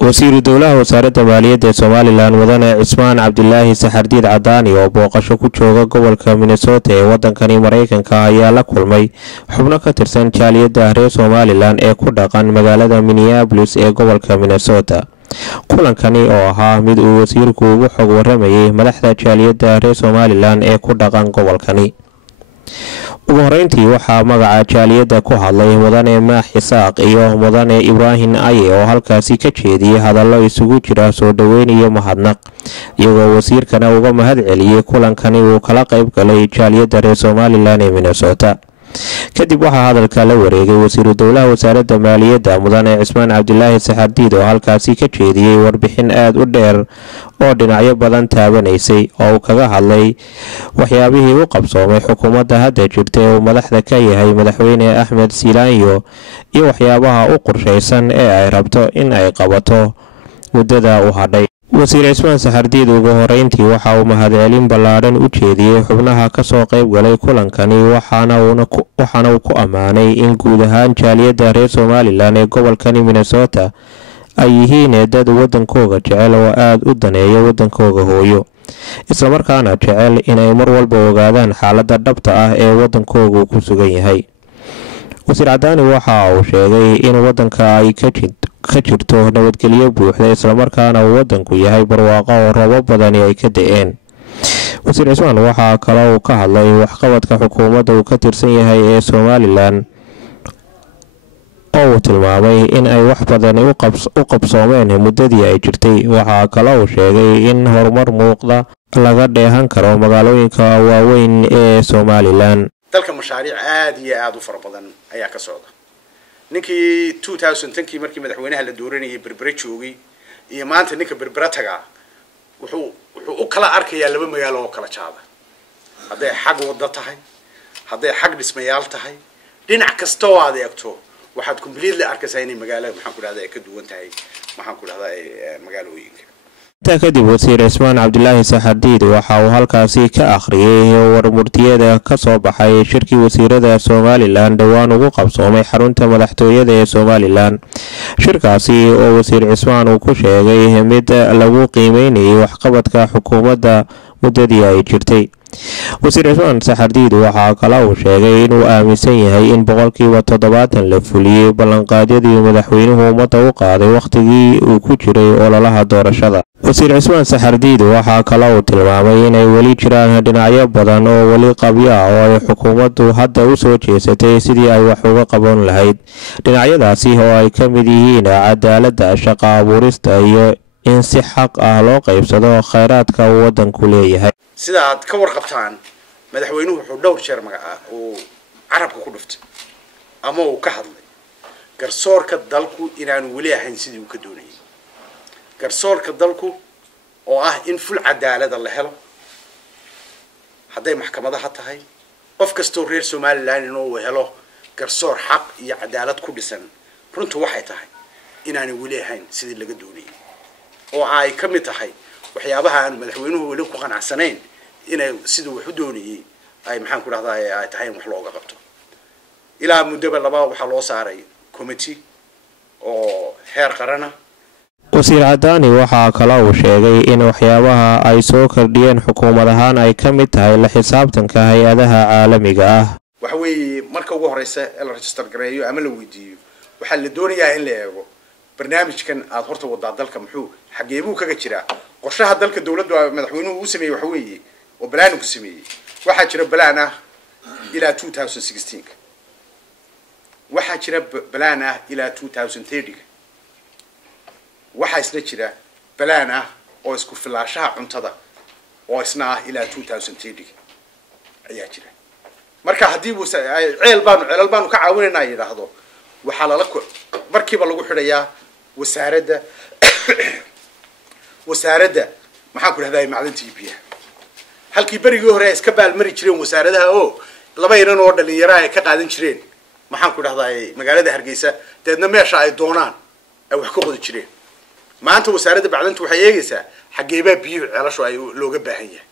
wasiiru dowlaha wasaaradda maaliyadda Soomaaliland mudane Cismaan Cabdilaahi Saxardiid Cadaani oo booqasho ku jooga gobolka Minnesota ee wadankani Mareykanka ayaa la kulmay xubno ka tirsan jaaliyadda reer Soomaaliland ee ku dhaqan magaalada Minneapolis ee gobolka Minnesota. kulankani oo ahaa mid uu wasiirku ugu xog waramayay madaxda jaaliyadda reer Soomaaliland ee ku dhaqan gobolkani. ugu horeyntii waxaa magaca jaaliyadda ku hadlay mudane Maax Isaaq iyo mudane Ibrahim Aye oo halkaasi ka jeediyay hadallo isugu jira soo dhaweyn iyo mahadnaq, iyagoo wasiirkana uga mahad celiyay kulankani uu kala qayb galay jaaliyadda reer Soomaaliland ee Minnesota. kadib waxaa hadalka la wareegay wasiiru dowlaha wasaaradda maaliyadda mudane Cismaan Cabdilaahi Saxardiid oo halkaasi ka jeediyay warbixin aad u dheer oo dhinacyo badan taabanaysay oo uu kaga hadlay waxyaabihii uu qabsoomay xukuumadda hadda jirta ee uu madaxda ka yahay madaxweyne Axmed Silaanyo iyo waxyaabaha u qorshaysan ee ay rabto in ay qabato muddada u hadhay. wasiir Cismaan Saxardiid ugu horeyntii waxa uu mahadcelin ballaaran u jeediyay xubnaha ka soo qayb galay kulankani waxaana uu ku amaanay in guud ahaan jaaliyadda reer Soomaaliland ee gobolkani Minnesota ay yihiin dad wadankooda jecel oo aad u daneeya wadankooda hooyo, isla markaana jecel inay mar walba ogaadaan xaaladda dhabta ah ee wadankooda ku sugan yahay. wasiir Cadaani waxa uu sheegay in wadanka ay ka jirto nabadgelyo buuxda isla markaana uu wadanku yahay barwaaqo oo roobab badani ay ka da'een. wasiir Cismaan waxa kale uu ka hadlay waxqabadka xukuumadda uu ka tirsan yahay ee Soomaaliland oo uu tilmaamay in ay wax badan u qabsoomeen muddadii ay jirtay. waxa kale uu sheegay in horumar muuqda laga dheehan karo magaalooyinka waaweyn ee Soomaaliland. dalka mashaariic aad iyo aad u fara badan ayaa ka socda. ninkii 2010kii markii madaxweynaha la dooranayay berbera joogay iyo maanta ninka berbera taga wuxuu u kala arkayaa laba magaalo oo kala jaada. hadday xag wada tahay, hadday xag dhismayaal tahay, dhinac kasta oo aad eegto waxaad completely arkaysaa inay magaalada maxaan ku dhahdaa ay ka duwan tahay magaalooyinka. kadib wasiir Cismaan Cabdilaahi Saxardiid waxa uu halkaasi ka akhriyay warmurtiyada ka soo baxay shirkii wasiirada Soomaaliland dhawaan ugu qabsoomay xarunta madaxtooyada ee Soomaaliland. shirkaasi oo wasiir Cismaan uu ku sheegay mid lagu qiimeynayay waxqabadka xukuumadda muddadii ay jirtay. wasiir Cismaan Saxardiid waxa kale uu sheegay inuu aaminsan yahay in boqolkiiba 70 la fuliyay ballanqaadyadii madaxweynuhu ummadda u qaaday waqtigii uu ku jiray ololaha doorashada. wasiir Cismaan Saxardiid waxa kale uu tilmaamay inay weli jiraan dhinacyo badan oo weli qabyo ah oo ay xukuumaddu hadda u soo jeesatay sidii ay wax uga qaban lahayd. dhinacyadaasi oo ay ka mid yihiin cadaaladda, shaqo abuurista iyo in si xaq ah loo qaybsado kheyraadka uu wadanku leeyahay. sida aad ka warqabtaan madaxweynuhu wuxuu dhowr jeer uu carabka ku dhuftay ama uu ka hadlay garsoorka dalku inaanu weli ahayn sidii uu ka doonayay. garsoorka dalku oo ah in ful cadaalada la helo, hadday maxkamadaha tahay, qof kastoo reer Soomaaliland inuu helo garsoor xaq iyo cadaalad ku dhisan. runtu waxay tahay inaanu weli ahayn sidii laga doonayay oo ay ka mid tahay waxyaabaha aan madaxweynuhu weli ku qanacsanayn inay sidoo wax u doonayay ay maxaan ku dhahdaa ay tahay wax looga qabto. ilaa muddo laba waxa loo saaray committee oo heer qarana. wasiir Cadaani waxa kale uu sheegay in waxyaabaha ay soo kordhiyeen xukuumadahan ay ka mid tahay la xisaabtanka hay'adaha caalamiga ah. waxa weeye marka ugu horeysa la register gareeyo ama la weydiiyo waxa la doonayaa in la eego barnaamijkan aad horta wada dalka muxuu xageebuu kaga jira qorshaha dalka dawladda madaxweynuhu uu sameeyay waxa weeye oo balaan ku sameeyay waxa jira balaan ah ilaa 2016 waxa jira balaan ah ilaa 2030 waxa isla jira balaan ah oo isku filaashaha cuntada oo isna ah ilaa 2030 ayaa jira. marka hadii uu ceel baanu ka caawinaynaa yiraahdo waxa la markiiba lagu xidhayaa wasaaradda maxaan ku dhahdaa macdanta biyaha. halkii barigii hore iska baalmari jireen wasaaradaha oo laba inan oo dhalinyaro ay ka qaadan jireen maxaan ku dhahdaa magaalada Hargeysa deedna meesha ay doonaan ay wax ka qodi jireen. maanta wasaaradda macdanta waxay eegaysaa xageeba biyo ceelasho ay looga baahan yahay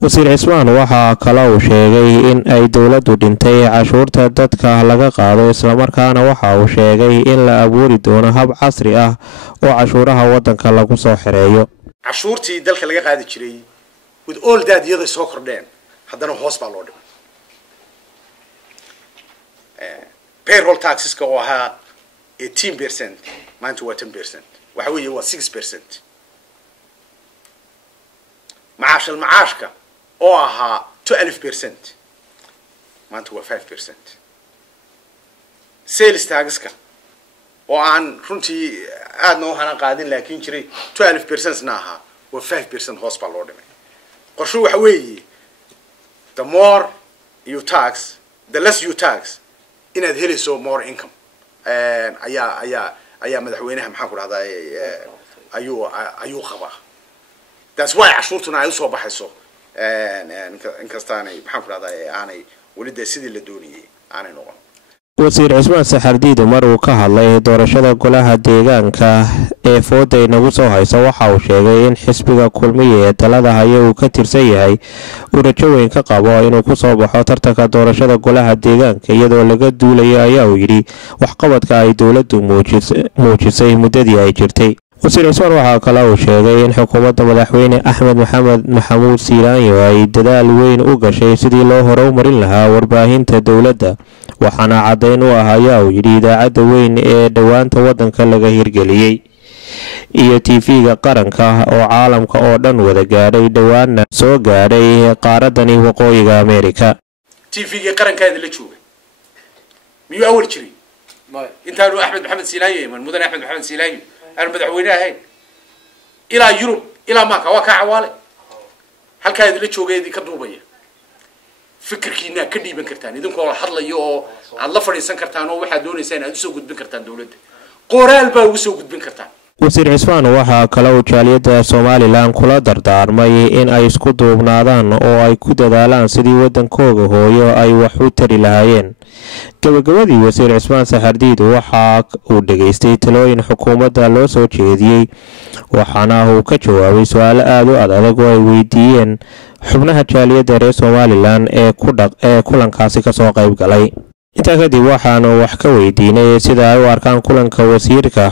wasiir cismaan waxaa kale uu sheegay in ay dowladdu dhintay cashuurta dadka laga qaado islamarkaana waxa uu sheegay in la abuuri doono hab casri ah oo cashuuraha waddanka lagu soo xireeyo cashuurtii dalka laga qaadi jiray with all that iyada soo kordheen haddana hoos baa loo dhimay payroll taxes oo ahaa 18% maanta waa 10% waxa weeye waa 6%. macaashka oo ahaa 12% maanta waa 5%. sales taxka oo aan runtii aadna u hana qaadin laakiin jiray 12% na ahaa waa 5% hoos baa loo dhimay. qorshe waxa weeye the more you tax the less you tax inaad helayso more income ayaa madaxweynaha maxaan ku dhahdaa ayuu qabaa. That's why cashuurtuna ay soo baxayso inkastaanay maxaan ku dhahdaa aanay weli sidii la doonayay aanay noqon. wasiir cismaan saxardiid mar uu ka hadlay doorashada golaha deegaanka ee fooday nagu soo haysa waxa uu sheegay in xisbiga kulmiye ee talada haya uu ka tirsan yahay uu rajo weyn ka qabo inuu ku soo baxo tartanka doorashada golaha deegaanka iyadoo laga duulayo ayaa uu yidhi waxqabadka ay dowladdu muujisay muddadii ay jirtay. wasiir cismaan waxaa kale uu sheegay in xukuumadda madaxweyne axmed maxamed maxamuud siilaanyo ay dadaal weyn u gashay sidii loo horumarin lahaa warbaahinta dowladda waxaana caddayn u ah ayaa uu yidhi idaacadda weyn ee dhowaanta waddanka laga hirgeliyey iyo tv-ga qaranka oo caalamka oo dhan wada gaadhay dhowaanna soo gaadhay qaaradani waqooyiga Ameerika. tv-ga qarankaada la joogay miyuu awal jiray intaanu axmed maxamed siilaanyo mudan axmed maxamed siilaanyo aan madaxweyne ahayn ilaa Yurub ilaa Maaka waa ka cawaale halka idin la joogay ka duubaya fikirkiina ka dhiiban kartaan idinkoo la hadlayo oo aad la fadhiisan kartaan oo waxa doonaysaan aad soo gudbin kartaan dawladda qoraal baa ugu soo gudbin kartaan. wasiir cismaan waxa kale oo jaaliyadda Soomaaliland kula dardaarmay in ay isku duubnaadaan oo ay ku dadaalaan sidii waddankooda hooyo ay wax u tari lahaayeen. gabagabadii wasiir cismaan saxardiid waxa uu dhageystay talooyin xukuumadda loo soo jeediyay waxaana uu ka jawaabay su'aalo aad u adag oo ay weydiiyeen xubnaha jaaliyadda reer Soomaaliland ee kulankaasi ka soo qayb galay. intaa kadib waxaanu wax ka weydiinay sida ay u arkaan kulanka wasiirka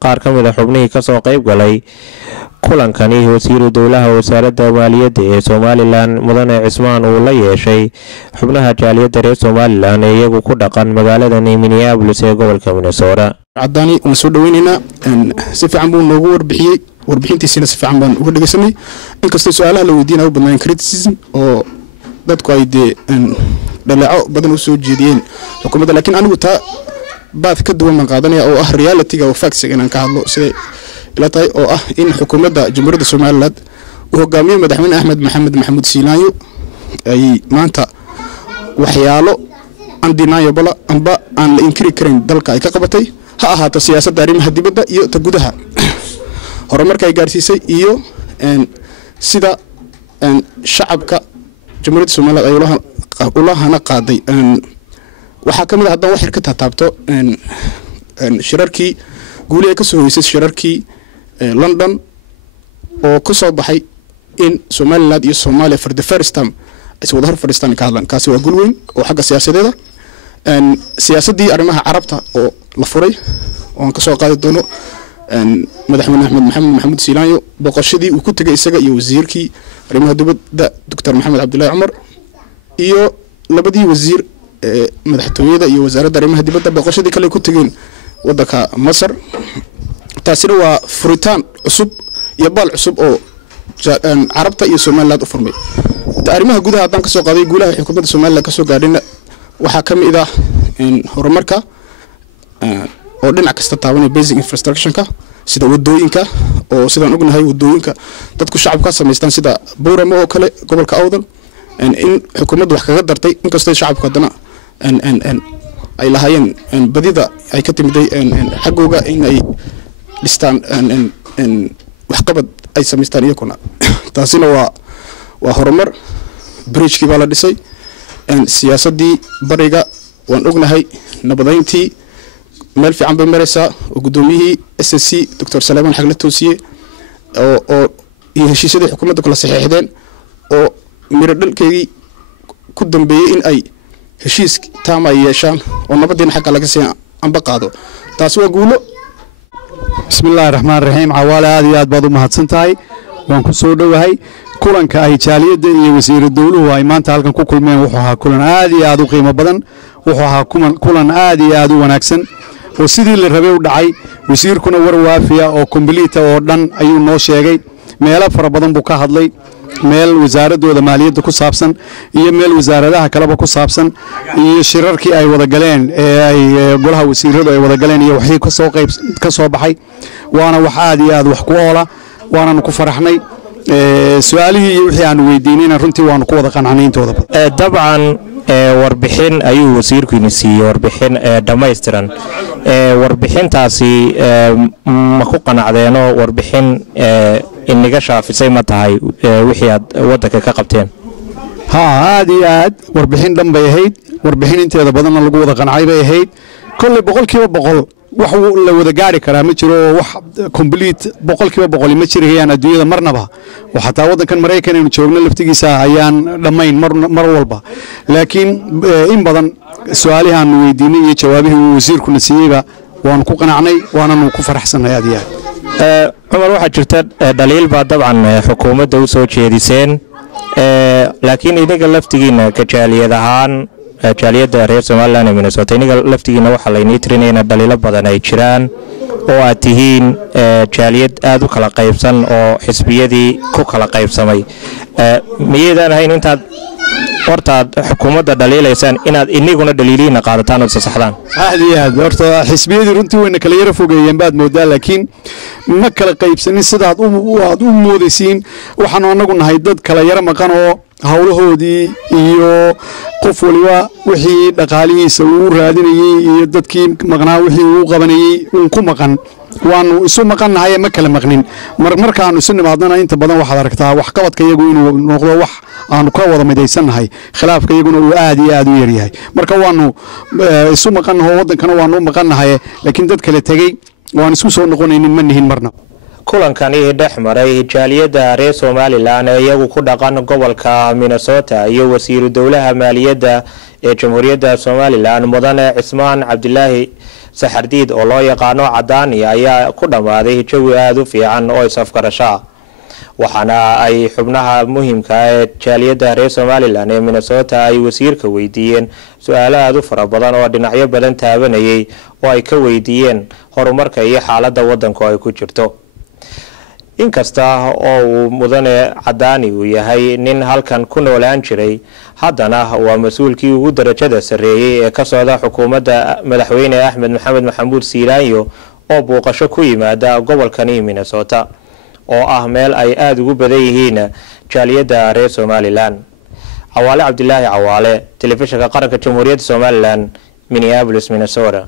qaar ka mid ah xubnihii ka soo qayb galay kulankani wasiiru dowlaha wasaaradda maaliyadda ee Soomaaliland mudane cismaan uu la yeeshay xubnaha jaaliyadda reer Soomaaliland ee iyagu ku dhaqan magaalada Minneapolis ee gobolka Minnesota. عداني ونسودويننا سفعان بون نوغو وربحيي وربحينتيسينا سفعان بان uga dhageysannay inkastoo su'aalaha la weydiinayo u badnaan criticism oo dadku ay dhaleeco badan u soo jeediyeen xukuumadda laakiin anigu taa baad ka duwan ma qaadanaya oo ah reality-ga oo facts inaan ka hadlo sida ila tahay oo ah in xukuumadda jamhuuriyadda Soomaaliland uu hogaamiyo madaxweyne Axmed Maxamed Maxamuud Siilaanyo ay maanta waxyaalo undeniable amba aan la inkiri karin dalka ay ka qabatay ha ahaato siyaasadda arrimaha dibadda iyo ta gudaha horumarka ay gaarsiisay iyo sida shacabka jamhuuriyadda Soomaaliland ay ulahana qaaday waxa kamid ah haddana wax yar ka taabto shirarkii guuliga ka soo hoysay shirarkii London oo ku soo baxay in Soomaaliland iyo Soomaaliya for the first time ay wada hor fadhiistaan ka hadlaan kaasi waa guul weyn oo xagga siyaasadeeda siyaasadii arrimaha carabta oo la furay oo ka soo qaadi doono madaxweyne Axmed Maxamed Maxamuud Siilaanyo boqoshadii uu ku tagay isaga iyo wasiirkii arrimaha dibadda Dr. Maxamed Cabdullaahi Cumar iyo labadii wasiir madaxtooyada iyo wasaaradda arrimaha dibadda boqoshadii kale ku tageen waddanka Masar taasina waa furitaan cusub iyo bal cusub oo carabta iyo Soomaaliland u furmay. arrimaha gudaha haddaan ka soo qaaday guulaha xukuumadda Soomaaliland ka soo gaadhina waxaa ka mid ah horumarka oo dhinac kasta taabanaya basic infrastructure-ka sida wadooyinka oo sidaan ognahay wadooyinka dadku shacabka sameystaan sida Booramo oo kale gobolka Awdal in xukuumaddu wax kaga dartay inkastoo shacabka hadana ay lahaayeen badida ay ka timiday xagooga in ay listaan wax qabad ay sameystaan iyaguna taasina waa horumar bridge-kii baa la dhisay siyaasadii bariga waan ognahay nabadayntii meel fiican bay maraysaa oo gudoomiyihii SSC Dr. Salman Xagle Toosiye oo heshiisyadii xukuumadda kala saxiixdeen oo miro dhalkeedii ku dambeeyey in ay heshiis taama ay yeeshaan oo nabadiina xagga laga sii amba qaado taasi waa guulo. bismillaahi raxmaan raxiim. cawaale aad iyo aad baad u mahadsan tahay, waan ku soo dhowahay. kulanka ay jaaliyadda iyo wasiira dowluhu ay maanta halkan ku kulmeen wuxuu ahaa kulan aad iyo aad u qiimo badan, wuxuu ahaa kulan aad iyo aad u wanaagsan oo sidii la rabay u dhacay. wasiirkuna war waafiya oo kombliita oo dhan ayuu noo sheegay, meelo fara badan buu ka hadlay, meel wasaaradooda maaliyadda ku saabsan iyo meel wasaaradaha kaleba ku saabsan, iyo shirarkii ay wada galeen ee ay golaha wasiiradu ay wada galeen iyo wixii ka soo baxay. waana wax aad iyo aad wax ku oola, waananu ku faraxnay. su-aalihii iyo wixii aanu weydiinayna runtii waanu ku wada qancnay intooda badan. dabcan warbixin ayuu wasiirku ini siiyey, warbixin dhammaystiran. warbixintaasi ma ku qanacdeenoo warbixin inaga shaafisay ma tahay wixii aad waddanka ka qabteen? haa, aad iyo aad warbixin dhan bay ahayd, warbixin inteeda badanna lagu wada qancay bay ahayd. kolley 100% wax la wada gaari karaa ma jiro, wax complete 100% ma jirayaan adduunyada marnaba. xataa waddankan Mareykan aynu joogno laftigiisa ayaan dhammayn mar walba, laakiin in badan su'aalaha aanu weydiinay iyo jawaabihii uu wasiirkuna siiyeyba waan ku qanacnay, waananu ku faraxsanahay aad iyo aad. cumar, waxaa jirta dhaliil baa dabcan xukuumadda u soo jeediseen, laakiin inaga laftigiina ka jaaliyad ahaan jaaliyadda reer Somaliland ee Minnesota inaga laftigiina waxaa laynii tirinayna dhaliilo badan ay jiraan oo aad tihiin jaaliyad aad u kala qaybsan oo xisbiyadii ku kala qaybsamay. miyeedaan ahayn intaad hortaad xukuumadda dhaliilaysaan inaad iniguna dhaliilihiina qaadataan oo sasaxdaan? aad iyo aad horta xisbiyadii runtii wayna kala yara fogeeyeen baad moodaa, laakiin ma kala qaybsanin sidaad aad u moodaysiin. waxaanu anagu nahay dad kala yara maqan oo hawlahoodii iyo qof waliba wixii dhaqaalihiisa uu raadinayay iyo dadkii maqnaa wixii uu qabanayay uu ku maqan. waanu isu maqannahay ma kala maqnin. markaanu isu nimaadnana inta badan waxaad aragtaa wax qabadka iyagu inuu noqdo wax aanu ka wada midaysannahay, khilaafka iyaguna uu aad iyo aad u yaryahay. marka waanu isu maqannaho waddankana waanu u maqannahay, laakiin dad kale tegey waan isku soo noqonaynin ma nihin marna. kulankani dhex maray jaaliyadda reer Somaliland ee iyagu ku dhaqan gobolka Minnesota iyo wasiiru dowlaha maaliyadda ee Jamhuuriyadda Somaliland mudane Cismaan Cabdilaahi Saxardiid oo loo yaqaano Cadaani ayaa ku dhamaaday jawi aad u fiican oo isafgarasho. waxaana ay xubnaha muhiimka ee jaaliyadda reer Somaliland ee Minnesota ay wasiirka weydiiyeen su'aalo aad u fara badan oo dhinacyo badan taabanayay oo ay ka weydiiyeen horumarka iyo xaaladda waddanka ay ku jirto. inkasta oo uu mudane Cadaani uu yahay nin halkan ku noolaan jiray, haddana waa mas'uulkii ugu darajada sareeyay ee ka socda xukuumadda madaxweyne Axmed Maxamed Maxamuud Siilaanyo oo booqasho ku yimaada gobolkani Minnesota oo ah meel ay aad ugu badan yihiin jaaliyadda reer Somaliland. cawaale Cabdilaahi Cawaale, telefishinka qaranka Jamhuuriyadda Somaliland, Minneapolis, Minnesota.